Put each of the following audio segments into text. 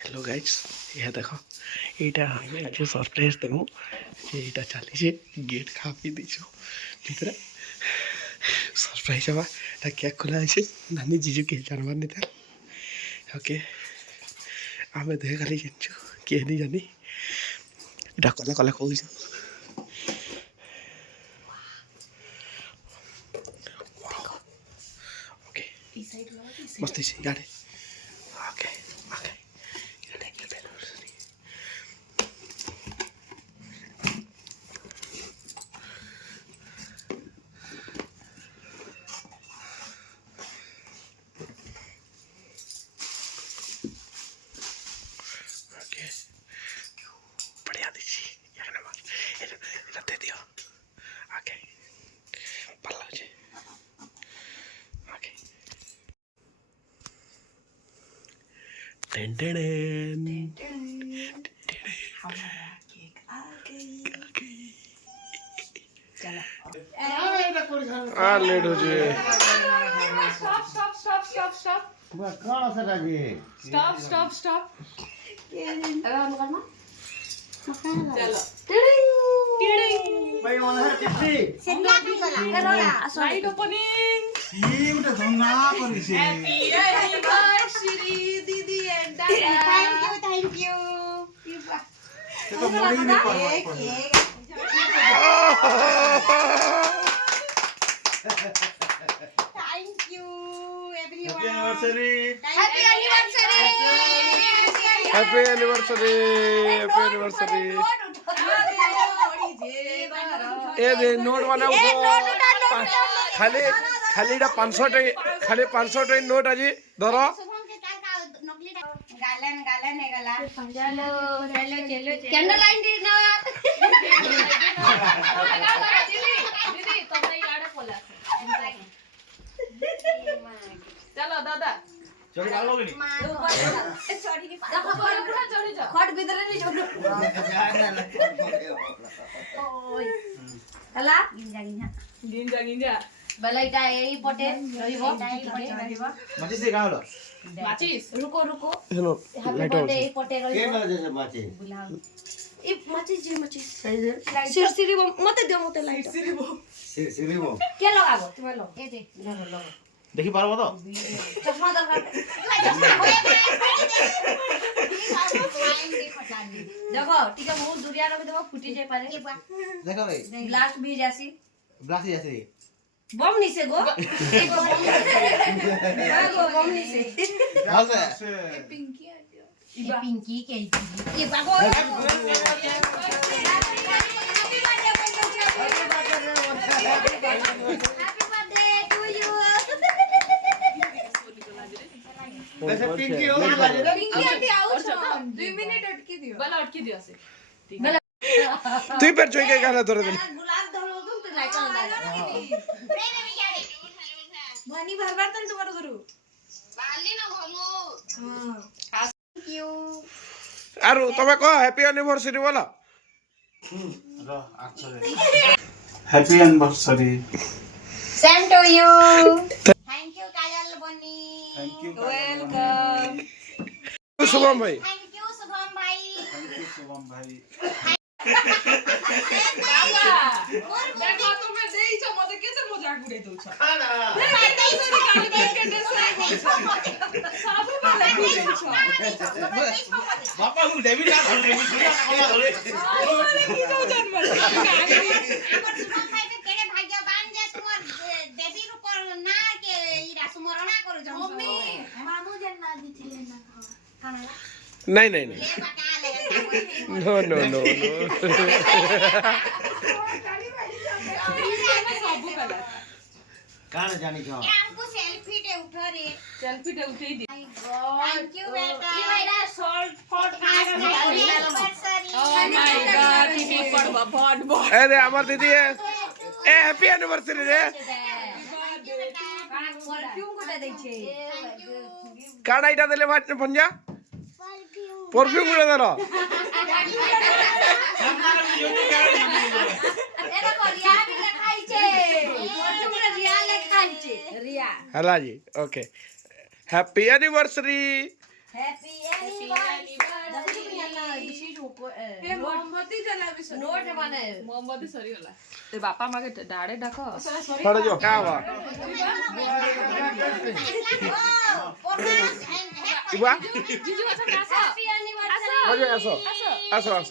Hello guys ये देखो এইটা আমি আজ सरप्राइज দেবো এইটা চালিছে गेट খাপি দিছো ভিতরে सरप्राइज হবা এটা কেক খোলা আছে নানি জিজু কে জানবার নিতা ওকে আমি দেখে খালি জানছো কে নি জানি এটা কলে কলে কইছো ओके मस्त है गाड़ी ओके ओके बढ़िया दीजिए एक नंबर इधर दे दियो ओके पल्ला जी ओके टेन टेन हमारा केक आ गई चलो लेट हो जाए स्टॉप चलो भाई ओनर कितनी लाइट ओपनिंग ये बेटा धन्ना करिसे हैप्पी एनिवर्सरी दीदी एंड दादा थैंक यू तो मोड़ी नहीं पर thank you happy everyone anniversary happy anniversary happy anniversary happy anniversary A they note वाला उठो खाली खाली टा 500 टे खाली 500 टे नोट आजी धरो शुभम के क्या का नकली गालन गालन है गला चलो चलो चलो कैंडल लाइट डिनर दीदी तुमने याडे बोला चलो दादा चलो डाल लोगे नहीं सॉरी देखो पूरा चढ़ी जा खट भीतर नहीं जोड़ हला गिंजा गिंजा गिंजा गिंजा बलाइटा एई पटे रहिबो मजे से गाओ लो माचिस रुको रुको hello happy light birthday out एई पटे के रहिबो मजे से बाचे बुलाओ ई मचिस जी मचिस सिरसिरी मते दियो मते लाइट सिरी वो के लगाबो तुमे लो ए दे लो देखि पारबो तो चश्मा दरकार देखो टिके बहुत दूरिया रखि देबो फुटी जाय पारे देखो भाई ग्लास भी जासी ब्लासी जैसे बम निसे गो गो बम निसे हां से ये पिंकी के ये बागो हैप्पी बर्थडे टू यू वैसे पिंकी हो बाजे पिंकी आंटी आओ 2 मिनिट अटकी दियो बला अटकी दियो से तू पर जोई के गाना तोरे दिन गुलाब धलो तुम तो लाइक भनी भरबार तन तुम्हारे गुरु बाली ना भमु थैंक यू आरो तमे को हैप्पी एनिवर्सरी बोला रो अच्छा happy anniversary same to you thank you Kajal बनी थैंक यू वेलकम शुभम भाई थैंक यू शुभम भाई थैंक यू शुभम भाई बाबा देखो तुमे देइछो मते केते मजाक उड़ै दउछ खाना साबु वाला देइछो बापा हु डेविड ना डेविड सुना कोला होले अरे की जाउ जन्म हमर शुभम भाई के केड़े भाग्यवान जे तुमर देवी रूप ना के ई रासुमरणा करू जम मम्मी मामू जन्ना दिथिले ना खाना नहीं नहीं नहीं ले बता ले नो नो नो साबु वाला कान जानी छ हमको सेल्फी टे उठो रे सेल्फी ते उठै दि माय गॉड थैंक यू बेटा ये मेरा शॉर्ट फॉट anniversary oh my god TV पड़वा बहुत बहुत ए दे हमार दीदी है ए हैप्पी एनिवर्सरी रे परफ्यूम कोटा दै छै काड़ा इटा देले भंजा परफ्यूम गुड़ा देलो एरा रिया भी लिखाई छै परफ्यूम रिया लिखाई छै रिया हला जी okay happy anniversary Happy anniversary. ଏ ମୋମବତୀ ଜଲାବି ମୋମବତୀ ସରିଗଲା ଏ ବାପା ମାକେ ଡାଡେ ଡାକ ଛାଡ଼ ଯିବ କା ହବ ଯିବା ଜିଜୁ ଆସ ଆସ Happy anniversary. ଆସ ଆସ ଆସ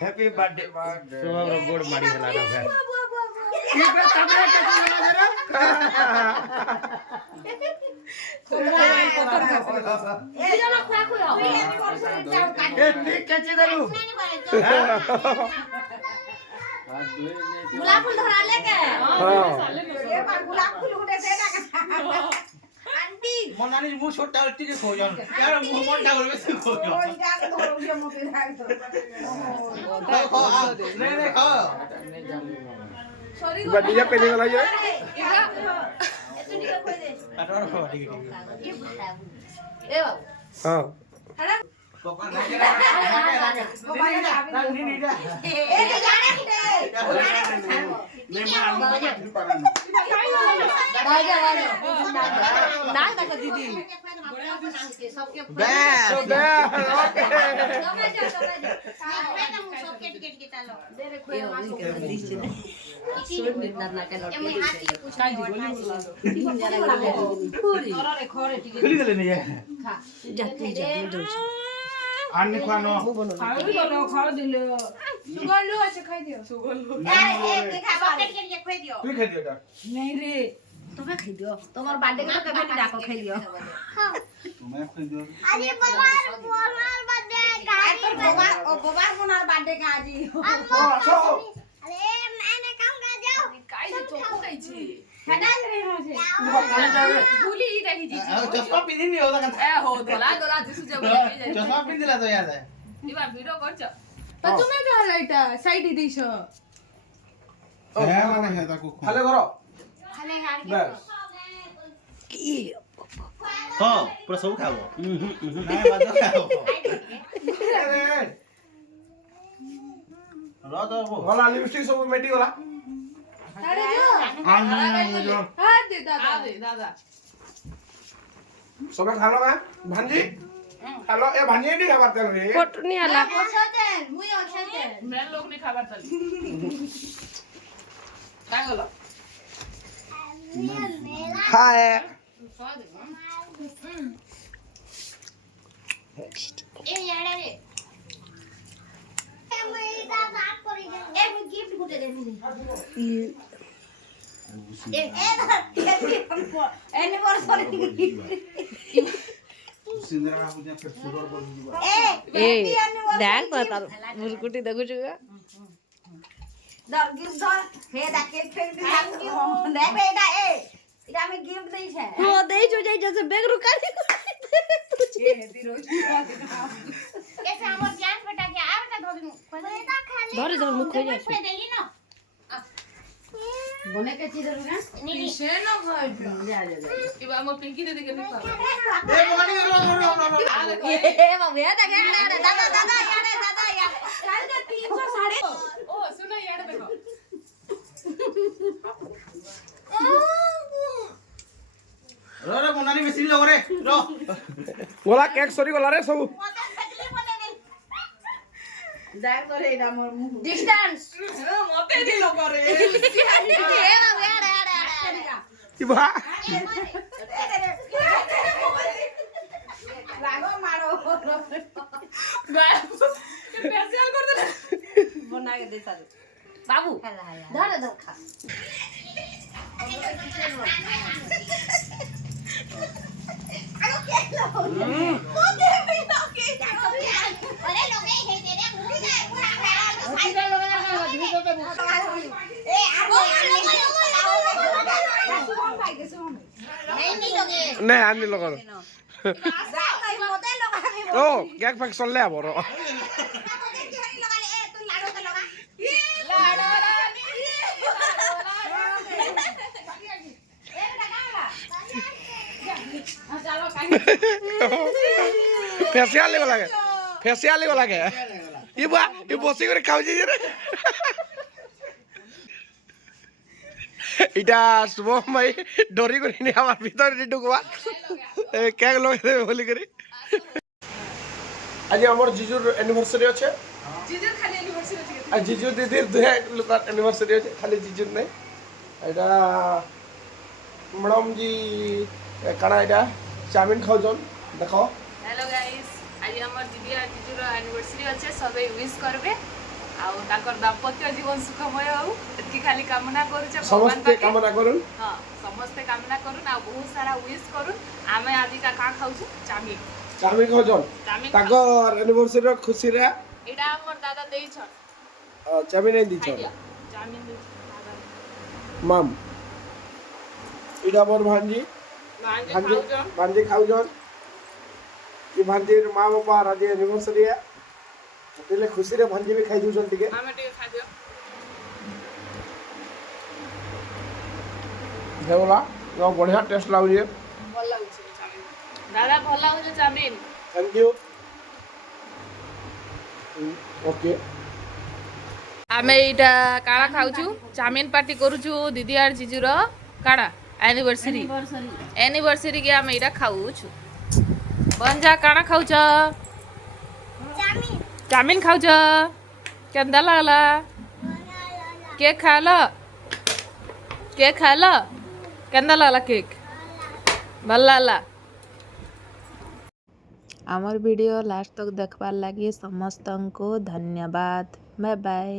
हैप्पी बर्थडे सुबह गोड़ मारी चला ना फिर कैसे दलू गुलाब फूल धरा लेके ये बार गुलाब फूल उठे दे ना आंटी मनानी मुंह छोटा उठी के खो जान यार मुंह मोटा कर में से खो जाओ कोई जाके धरो ये मोटे राख दो खो नहीं खो ସରି ଯିବା ନିଜେ ପେଲି ଗଲା ଯେ तू निकल कोई दे अटोर खो ठीक है ये बता ए बाबू ହଁ पकड़ के नहीं ए ते जाने दे नहीं मार ना तक दीदी सबके बस सबके टिकट के चलो दे रे खोए खुली गले नहीं है अन्य खानो ସୁଗଲୁ ଅଛି ଖାଇ ଦିଅ ସୁଗଲୁ तू खा दियो डॉ ନାଇଁ ରେ तोमे खाई दियो तोमर बर्थडे के कबे नहीं डाको खाई दियो तुम्हें खा दियो अरे बबार बर्थडे गाड़ी बबार ओ बबार मोनार बर्थडे का आज अरे मैंने काम कर जाओ କାଇ ଯେ ଚୋକ ଖାଇଛି हटा रे मुझे ଭୁଲି ରହି ଜି चश्मा पिनी नहीं होता ଏ ହୋ ଧଲା ଧଲା ଦିଶୁ ଯେ ବୋଲେ चश्मा पिन दिला तो याद है ଇବା ଭିଡିଓ କରଛ ତ ତୁମେ କା ହେଲା ଏଟା ସାଇଡ ଦେଇଛ है माने है ताको ଖାଲି ଘର हले गाड़ी बस हां पूरा सब खाओ नहीं बात खाओ रो तो वो ଗଲା ଲିପଷ୍ଟିକ ସବୁ ମେଟି ଗଲା ସାଡେ ଯା जो ହା ଦେ ଦାଦା ସବେ ଖାଲ କା ଭାଞ୍ଜି ଖାଲ ଏ ଭାଞ୍ଜି ଏଠି ଖାବାର ତେଲ ରେ ପଟୁନି ହେଲା ओछते मुई ओछते मैं लोग नहीं खाবার चली काय गलो हाय ए याडे रे ए मुई दा बात करी दे ए मुई गिफ्ट गुटे दे मुई एनिवर्सरी सिंदरा का पूजा फिर सुगर बोल दीवा ए देख तो तार मुरकुटी देखु छुगा दर गिफ्ट दर हे दा केक फेक दे दे बेटा ए इटा में गिफ्ट देई छे हो दे छु जाई जैसे बैग रुका दे ए दी रोज कैसे हमर जान बेटा के आवे त धोबी बेटा खाली धर धर मुख खोई जाए पे देली न बोले के चीज रुना नी से न घर इबा मो पिंकी दे के नहीं खावा ए मनी रो ए बाबू या दा दादा दादा यारे चल दे 300 साढ़े ओ सुना यार देखो रो मनानी बेसी लो रे रो ଗଲା କେକ୍ ସରି ଗଲା ରେ ସବୁ दाग करे इडा मोर मुंह डिस्टेंस मते दिल करे ए बाबू यारे ଇବା लागो मारो स्पेशल कर दे बना के दे सारे बाबू धर धर खा आरो के लो मोते भी ना के अरे लोगे हे तेरे मुंह जाए पूरा फेरा तो साइड लोगे ए आरो नहीं लोगे নে আনি লগৰ मोते लोगा ও কেক ফেক চললে আবৰ चलो फेसियल वाला के फेसियल वाला के ये बा ये बसी करे खाऊ जे रे इटा शुभम भाई डोरी করে নি আমার ভিতরে ঢুকবা কেক লগে দেবে বলি করে আজ আমার জিজুর অ্যানিভার্সারি আছে জিজুর খালি অ্যানিভার্সারি আছে আর জিজু দিদির দুই লোকার অ্যানিভার্সারি আছে খালি জিজুর নাই এটা ম্যাডাম জি কানা এটা চাউমিন খাওজন দেখো हेलो गाइस आज हमर दीदी और जीजूर एनिवर्सरी अच्छे सबे विश करबे आउ ताकर दाम्पत्य जीवन सुखमय हो एतकी खाली कामना करू छे भगवान समस्त कामना করুন हां समस्त कामना करूँ आ बहुत सारा विश करूँ आमे आदि का खाऊ छु चाउमिन চাউমিন খাওজন चाउमिन তাকর অ্যানিভার্সারি খুশি রে एटा हमर दादा देई छ চাউমিন আই দিছ चाउमिन देई दादा মাম এটা আমার ভাঞ্জি मांगे भांजी खाऊ छ भांजी खाऊजन ये भांजी माँ बापा आज एनिवर्सरी है तेले खुशी रे भांजी भी खाई दूजन टिके मामे टिके खा दियो हेवला यो बढ़िया टेस्ट लाउजे भल लागु छ चाउमिन दादा भल लागु छ चाउमिन थैंक यू ओके आमे इटा काड़ा खाऊ छु चाउमिन पार्टी करू छु दीदी और जीजूर काड़ा एनिवर्सरी के आमे इटा खाऊ छु बंजा काड़ा खाऊ छ चाउमिन खाऊ छ केंदा लागला केक खाला केंदा लागला केक भल लागला आमर वीडियो लास्ट तक देखबार लगी समस्त को धन्यवाद बाय बाय।